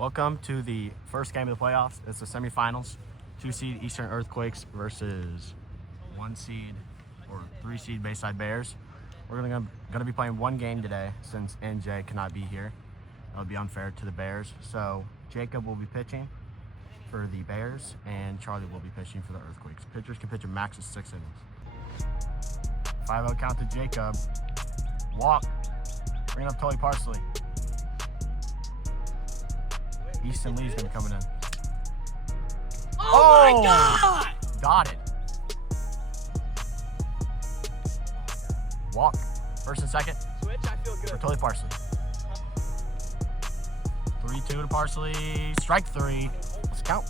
Welcome to the first game of the playoffs. It's the semifinals. 2-seed Eastern Earthquakes versus 1-seed or 3-seed Bayside Bears. We're gonna be playing one game today since NJ cannot be here. That would be unfair to the Bears. So Jacob will be pitching for the Bears and Charlie will be pitching for the Earthquakes. Pitchers can pitch a max of 6 innings. 5-0 count to Jacob. Walk. Bring up Tully Parsley. Easton Lee's gonna come in. Oh my God! Got it. Walk. First and second. Switch, I feel good. For Tully Parsley. 3-2 to Parsley. Strike 3. Let's count.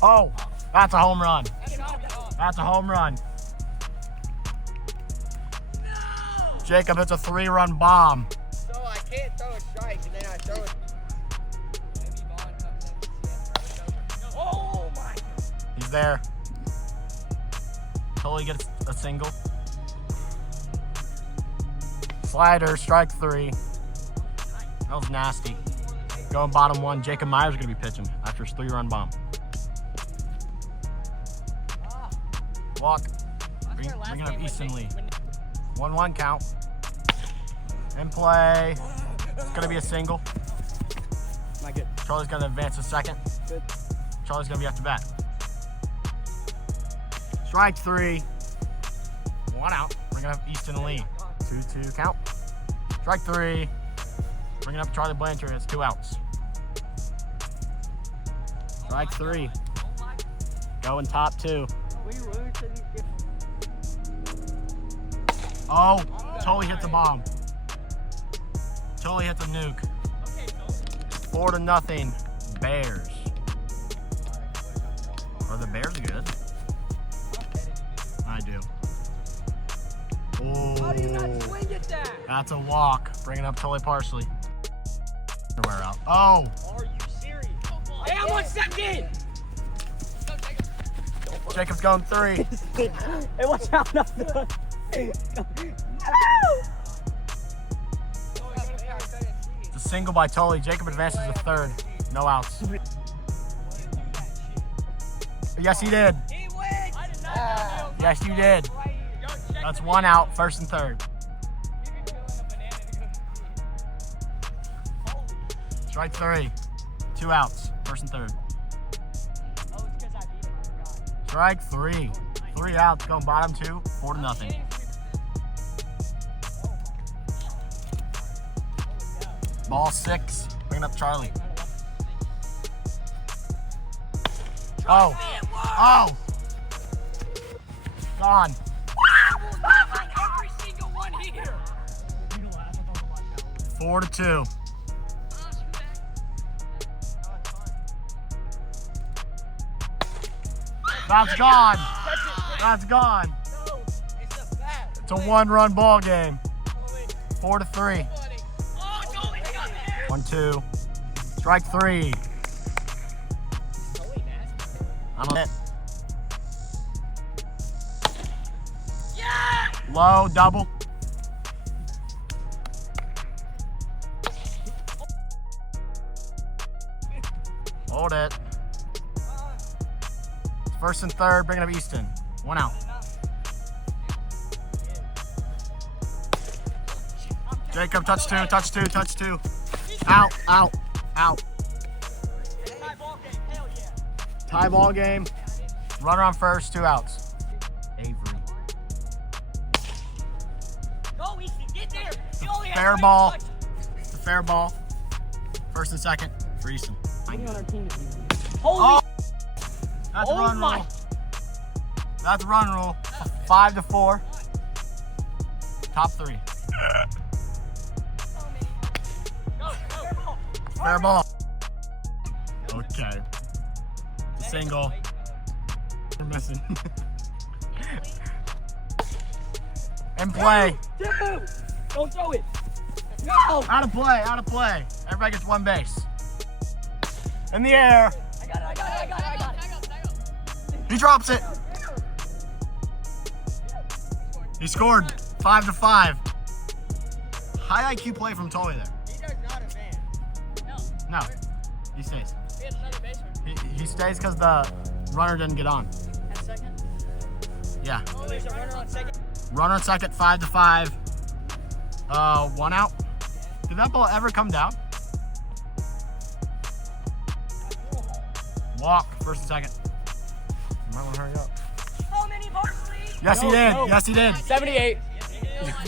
Oh, that's a home run. That's a home run. No! Jacob hits a 3-run bomb. So I can't throw a strike and then I throw it. Oh my! He's there. Tully gets a single. Slider, strike 3. That was nasty. Going bottom 1. Jacob Myers is going to be pitching after his 3-run bomb. Walk. Bringing up Easton Lee. 1-1 count. In play. It's going to be a single. Not good. Charlie's going to advance to second. Good. Charlie's going to be after bat. Strike 3. 1 out. Bringing up Easton Lee. 2-2 count. Strike 3. Bringing up Charlie Blanchard. It's 2 outs. Strike 3. Going top 2. Oh, Tully hits a bomb. Tully hits a nuke. 4-0. Bears. Are the Bears good? I do. Oh, How do you not swing at that? that's a walk. Bringing up Tully Parsley. Everywhere out. Oh, Are you serious? Hey, I'm on second! Jacob's going 3. Hey, watch out. No! It's a single by Tully. Jacob advances to third. No outs. Yes, he did. Yes, you did. That's 1 out, first and third. Strike 3. 2 outs, first and third. Strike 3. 3 outs, going bottom 2, 4-0. Ball 6, bringing up Charlie. Oh. Oh. Gone. Every single one here. 4-2. That's gone. That's gone. No, it's a fact. It's a 1-run ball game. 4-3. Oh, Joey, they got there. 1-2. Strike 3. I don't hit. Yeah! Low, double. Hold it. First and third, bringing up Easton. 1 out. Jacob, touch 2, touch 2, touch 2. Out, out, out. Tie ball game. Runner on first, 2 outs. Avery. Go, Easton, get there. You only have Fair 3 ball. touches. It's a fair ball. First and second for Easton. Holy That's Oh run my. rule. That's run rule. 5-4. Top 3. Fair ball. Okay. Single. We're missing. In play. Dude, don't throw it. No. Out of play. Out of play. Everybody gets 1 base. In the air. I got it. He drops it. He scored 5-5. High IQ play from Tully there. He does not advance. No, he stays. We had another baseman. He stays because the runner didn't get on. At second? Yeah. Oh, there's a runner on second. Runner on second, 5-5. 1 out. Did that ball ever come down? Walk, first and second. You might want to hurry up. How many bars lead? Yes, he did. Yes, he did. 78.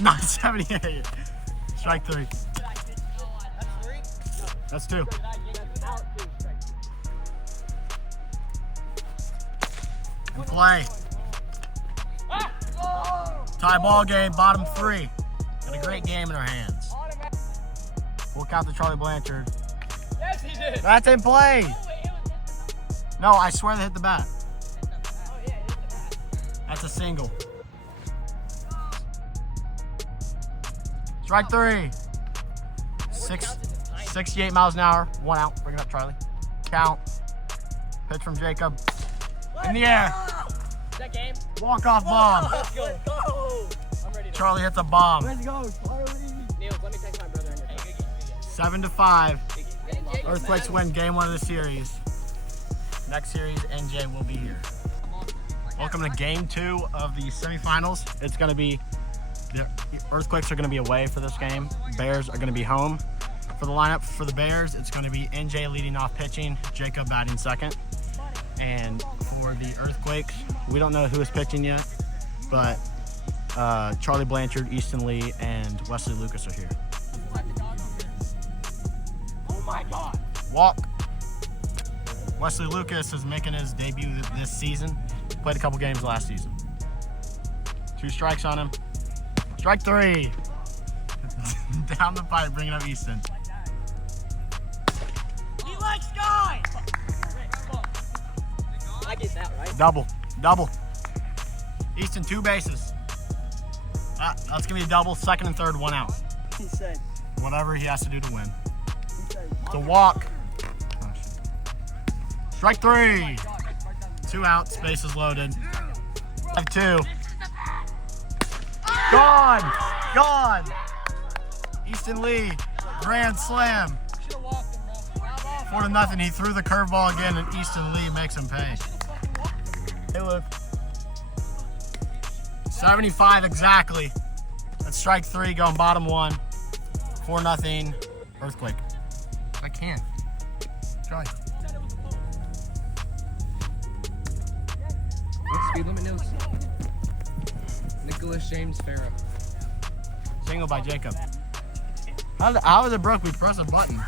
Not 78. Strike 3. That's 2. And play. Tie ball game, bottom 3. Got a great game in our hands. We'll count to Charlie Blanchard. Yes, he did. That's in play. No, I swear they hit the bat. That's a single. Strike 3. 68 miles an hour. 1 out. Bring it up, Charlie. Count. Pitch from Jacob. In the air. Is that game? Walk-off bomb. Let's go. I'm ready to Charlie hits a bomb. Let's go, Charlie. Niels, let me text my brother. 7-5. Earthquakes win game 1 of the series. Next series, NJ will be here. Welcome to game 2 of the semifinals. It's going to be, the Earthquakes are going to be away for this game. Bears are going to be home. For the lineup for the Bears, it's going to be NJ leading off pitching, Jacob batting second. And for the Earthquakes, we don't know who is pitching yet, but Charlie Blanchard, Easton Lee, and Wesley Lucas are here. Oh my God. Walk. Wesley Lucas is making his debut this season. Played a couple games last season. 2 strikes on him. Strike 3. Down the pipe, bringing up Easton. He likes guys. I get that, right? Double. Easton, 2 bases. That's going to be a double, second and third, 1 out. He said. Whatever he has to do to win. It's a walk. Strike 3. 2 outs, bases loaded. 5-2. Gone. Easton Lee, grand slam. 4-0. He threw the curveball again, and Easton Lee makes him pay. Hey, look. 75 exactly. That's strike 3, going bottom 1. 4-0. Earthquake. I can't. Try. What's speed limit, Nils? Nicholas James Farrow. Single by Jacob. How is it broke? We press a button.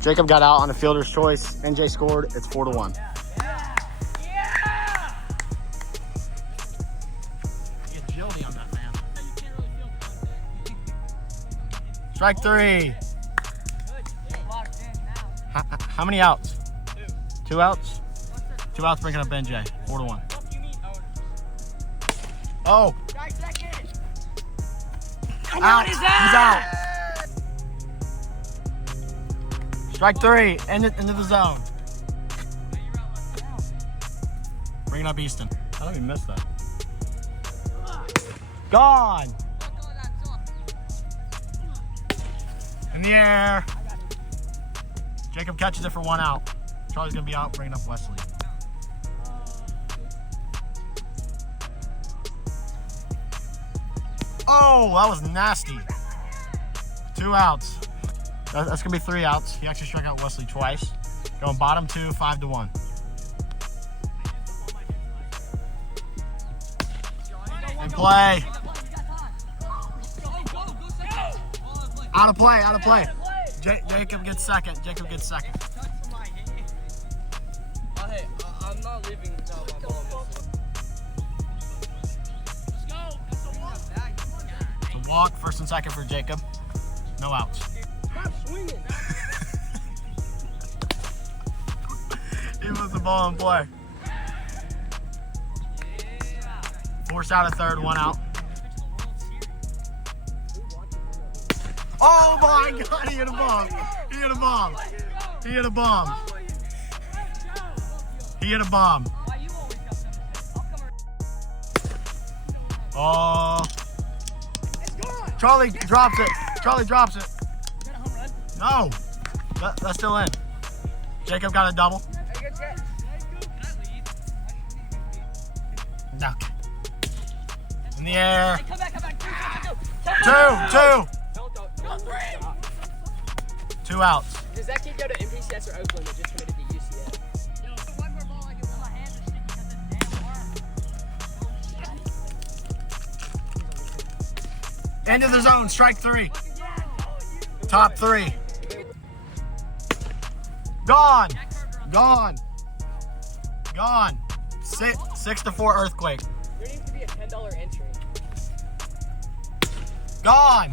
Jacob got out on a fielder's choice. NJ scored. It's 4-1. Yeah. Get agility on that, man. Strike 3. How many outs? 2 outs? 2 outs bringing up NJ. 4-1. Oh. Out. He's out. Strike 3. Into the zone. Bringing up Easton. How did we miss that? Gone. In the air. Jacob catches it for 1 out. Charlie's going to be out, bringing up Wesley. Oh, that was nasty. 2 outs. That's going to be 3 outs. He actually struck out Wesley twice. Going bottom 2, 5-1. And play. Out of play. Jacob gets second. Hey, I'm not leaving without my ball. It's a walk, first and second for Jacob. No outs. Stop swinging. He was the ball in play. Forced out of third, 1 out. Oh my God, he hit a bomb. Oh. Charlie drops it. Is that a home run? No. That's still in. Jacob got a double. Duck. In the air. Hey, come back. Two. Don't throw. 2 outs. Does that kid go to MPCS or Oakland that just committed to UCF? Into the zone, strike 3. Top 3. Gone. 6-4 Earthquake. There needs to be a $10 entry. Gone.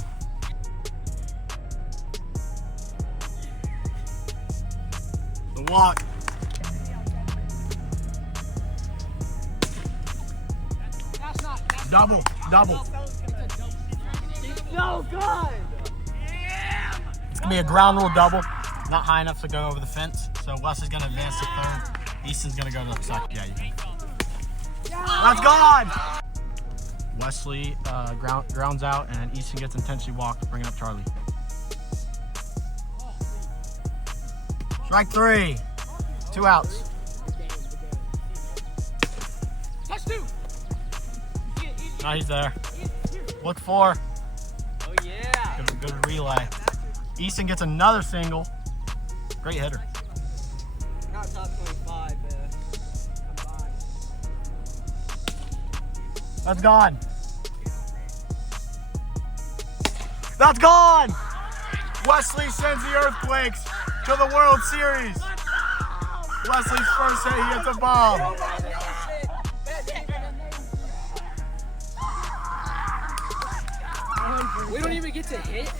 The walk. Double. So good! It's gonna be a ground rule double. Not high enough to go over the fence. So Wes is gonna advance to third. Easton's gonna go to the second. Yeah, you can. That's gone! Wesley grounds out, and Easton gets intentionally walked, bringing up Charlie. Strike 3. 2 outs. Touch 2! Now he's there. Look 4. Oh yeah! Good relay. Easton gets another single. Great hitter. Not top 25, combined. That's gone. That's gone! Wesley sends the Earthquakes to the World Series. Wesley's first hit, he hits a bomb. We don't even get to hit.